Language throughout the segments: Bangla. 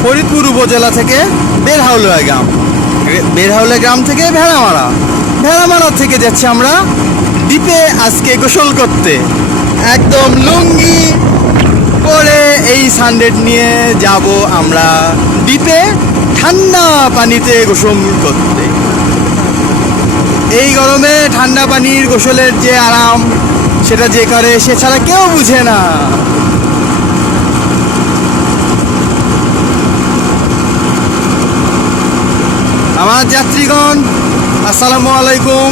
ফরিদপুর উপজেলা থেকে বেরহাউলিয়া গ্রাম, বেরহাউলিয়া গ্রাম থেকে ভেড়ামারা, ভেড়ামারা থেকে যাচ্ছি আমরা দ্বীপে আজকে গোসল করতে। একদম লুঙ্গি পরে এই সানডেট নিয়ে যাব আমরা দ্বীপে ঠান্ডা পানিতে গোসল করতে। এই গরমে ঠান্ডা পানির গোসলের যে আরাম সেটা যে করে সে ছাড়া কেউ বুঝে না। আমার যাত্রীগণ আসসালামু আলাইকুম।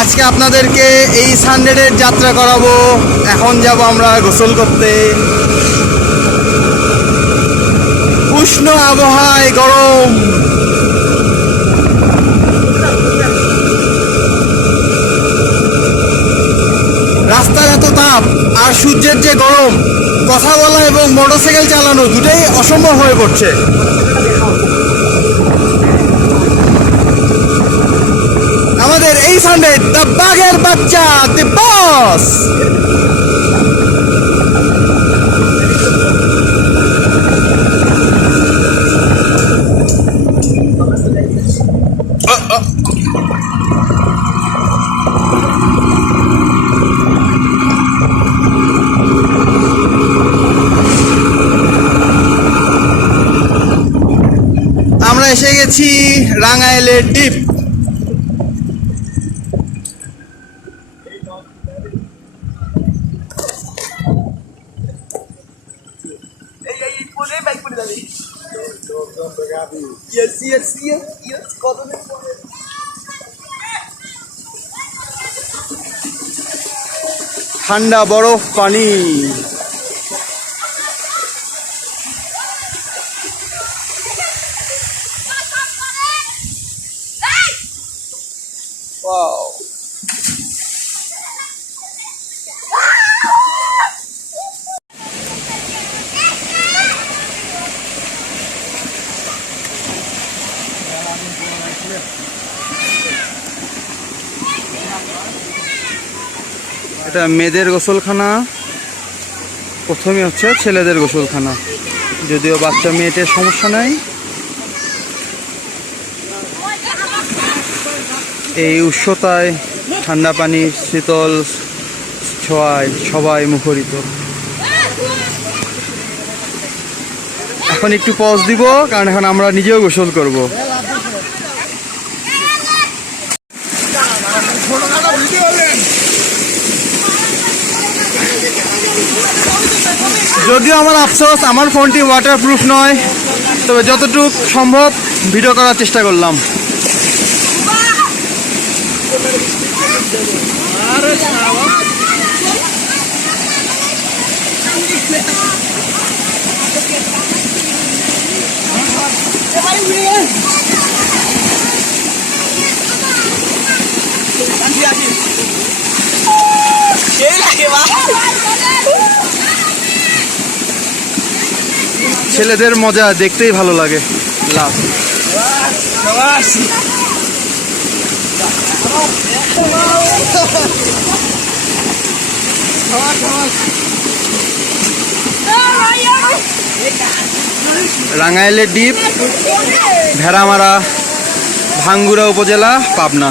আজকে আপনাদেরকে এই সানডেটের যাত্রা করাবো। এখন যাব আমরা গোসল করতে। উষ্ণ আবহাওয়ায় গরম, রাস্তার এত তাপ আর সূর্যের যে গরম, কথা বলা এবং মোটরসাইকেল চালানো দুটোই অসম্ভব হয়ে পড়ছে। আমাদের এই সানডে দ্য বাঘের বাচ্চা, দ্য বস। আমরা এসে গেছি রাঙ্গাইলের দ্বীপ। ঠান্ডা বরফ পানি। Wow. এটা মেয়েদের গোসলখানা, প্রথমে হচ্ছে ছেলেদের গোসলখানা, যদিও বাচ্চা মেয়েটের সমস্যা নাই। এই উষ্ণতায় ঠান্ডা পানির শীতল ছোঁয়ায় সবাই মুখরিত। এখন একটু পজ দিব, কারণ এখন আমরা নিজেও গোসল করব। যদিও আমার আফসোস আমার ফোনটি ওয়াটারপ্রুফ নয়, তবে যতটুকু সম্ভব ভিডিও করার চেষ্টা করলাম। ছেলেদের মজা দেখতেই ভালো লাগে। লাভ রাঙ্গাইলের দ্বীপ, ভেড়ামারা, ভাঙ্গুড়া উপজেলা, পাবনা।